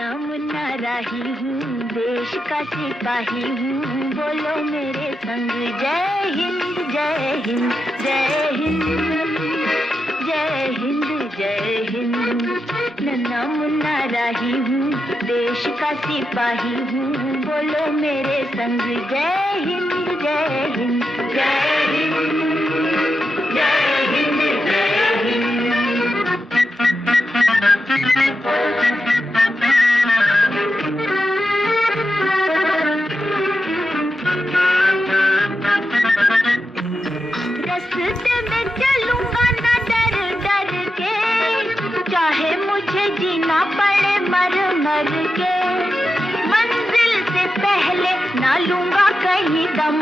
नन्हा मुन्ना राही हूँ, देश का सिपाही हूँ, बोलो मेरे संग जय हिंद जय हिंद जय हिंद जय हिंद जय हिंद। नन्हा मुन्ना राही हूँ, देश का सिपाही हूँ, बोलो मेरे संग जय हिंद जय हिंद जय हिंद जय हिंद जय हिंद। रास्ते में चलूंगा ना डर डर के, चाहे मुझे जीना पड़े मर मर के, मंजिल से पहले ना लूंगा कहीं दम,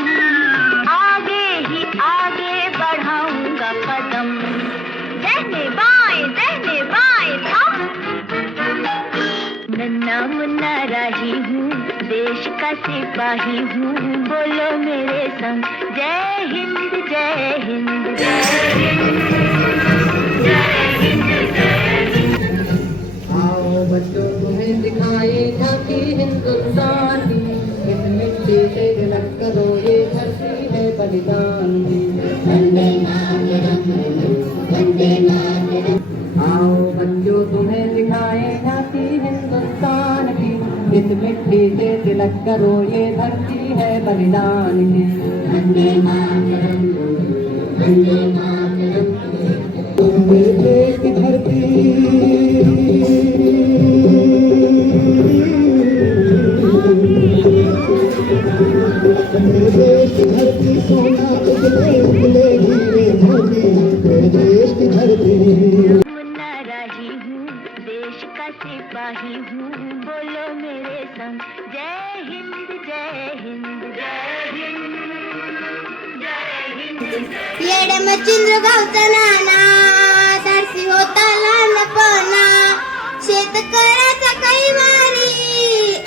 आगे ही आगे बढ़ाऊंगा कदम, दहने बाएं थम। नन्हा मुन्ना राही हूँ, देश का सिपाही हूँ, बोलो मेरे संग जय हिंद जय हिंद जय हिंद जय हिंद जय हिंद। आओ बच्चों तुम्हें दिखाए झांकी हिंदुस्तान की, इस मिट्टी से तिलक करो ये धरती है बलिदान की। वंदे मातरम वंदे मातरम। आओ बच्चों तुम्हें दिखाए झांकी हिंदुस्तान की, इस मिट्टी से तिलक करो ये धरती है बलिदान की। वंदे मातरम वंदे मातरम। मेरे देश की धरती मेरे देश की धरती सोना उगले उगले हीरे मोती, मेरे देश की धरती। मुन्ना राही हूँ, देश का सिपाही हूँ, बोलो मेरे संग जय हिंद जय हिंद जय हिंद जय हिंद। येडे मच्छिंद्र गावचा नाना, धाडसी होता लहानपणा, शेतकऱ्याचा कैवारी,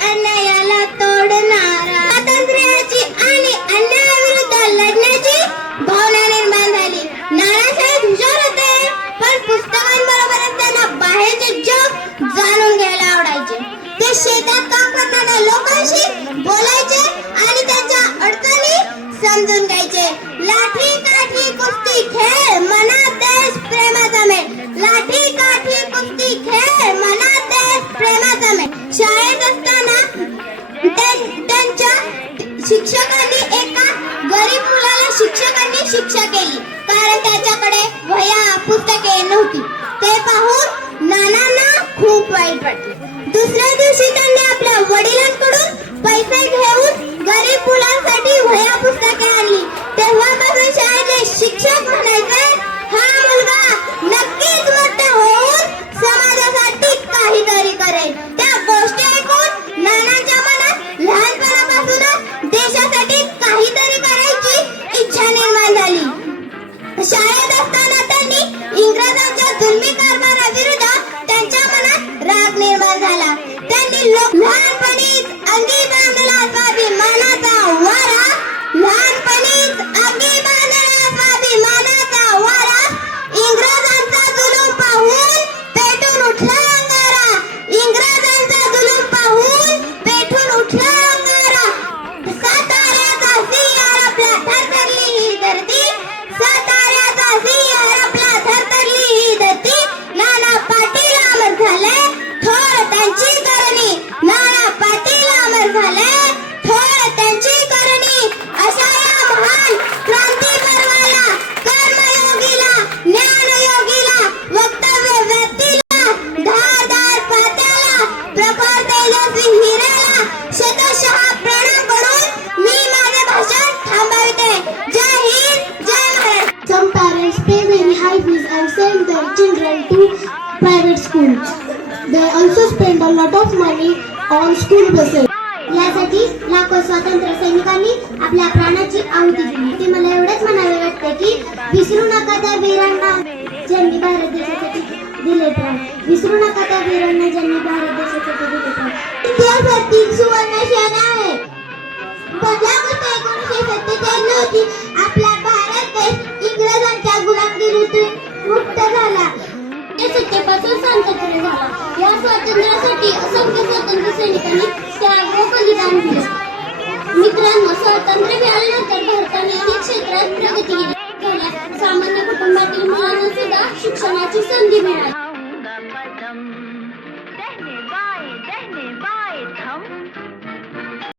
अन्यायाला तोडणारा, स्वातंत्र्याची आणि अन्यायाविरुद्ध लढण्याची भावना निर्माण झाली. नानासाहेब हुशार होते, पण पुस्तकांबरोबरच त्यांना बाहेरचे जग जाणून घ्यायला आवडायचे. ते शेतात काम करणाऱ्या लोकांशी बोलायचे आणि त्यांच्या अडचणी समजून घ्यायचे. लाठी काठी कुस्ती खेळ, मनात देश प्रेमाचा मेळ, लाठी काठी कुस्ती खेळ, मनात देश प्रेमाचा मेळ. शाळेत असताना त्यांच्या शिक्षकांनी एका गरीब मुलाला शिक्षा केली, कारण त्याच्याकडे वह्या पुस्तके नव्हती. ते पाहून नानांना खूप वाईट वाटले. दुसऱ्या दिवशी त्यांनी आपल्या वडिलांकडून पैसे घेऊन गरीब मुलांसाठी वह्या पुस्तके आणली. तेव्हापासून शाळेचे शिक्षक म्हणायचे, हा मुलगा नक्कीच मोठा होऊन समाजासाठी काहीतरी करेल. त्या गोष्टी ऐकून नानांच्या मनात लहानपणापासूनच देशासाठी काहीतरी करायची इच्छा निर्माण झाली. शाळेत असताना त्यांनी इंग्रजांच्या जुलमी कारभाराविरुद्ध त्यांच्या मनात राग निर्माण झाला. त्यांनी लहानपणीच अंगी बांधला स्वाभिमानाचा वारा, लहानपणीच अंगी बांधला स्वाभिमानाचा वारा, इंग्रजांचा जुलूम पाहून पेटून उठला अंगारा, इंग्रजांचा जुलूम पाहून पेटून उठला अंगारा. साताऱ्याचा सिंहार आपला थरथरली ही धरती, साताऱ्याचा सिंहार आपला थरथरली ही धरती. नाना पाटील अमर झाले, थोर त्यांची करणी, नाना पाटील अमर झाले, थोर त्यांची करणी. अशा या महान क्रांती पर्वाला, कर्मयोगीला, ज्ञानयोगीला, वक्तव्य व्यक्तीला, धारदार पात्याला, प्रखर तेजस्वी हिऱ्याला शतशः प्रणाम करून मी माझे भाषण थांबवते. जय हिंद जय Maharashtra. Some parents pay very high fees and send their children to private schools. They also spend a lot of money on school buses. यासाठी लाखो स्वातंत्र्य सैनिकांनी आपल्या प्राणाची आहुती दिली. ते मला एवढंच म्हणावे वाटते की विसरू नका त्या वीरांना ज्यांनी भारत देशासाठी दिले प्राण, विसरू नका त्या वीरांना ज्यांनी भारत देशासाठी दिले प्राण. इतिहासातील सुवर्ण क्षण आहे. 15 ऑगस्ट 1947 रोजी आपला भारत देश इंग्रजांच्या गुलामगिरीतून मुक्त झाला. ते सत्तेपासून शांततेने झाला. या स्वातंत्र्यासाठी असंख्य मित्रांनो, स्वातंत्र्य मिळाल्यानंतर भारताने अनेक क्षेत्रात प्रगती केली. सामान्य कुटुंबातील मुलांना सुद्धा शिक्षणाची संधी मिळाली. खाऊंगा पदम, दहने बाएं थम.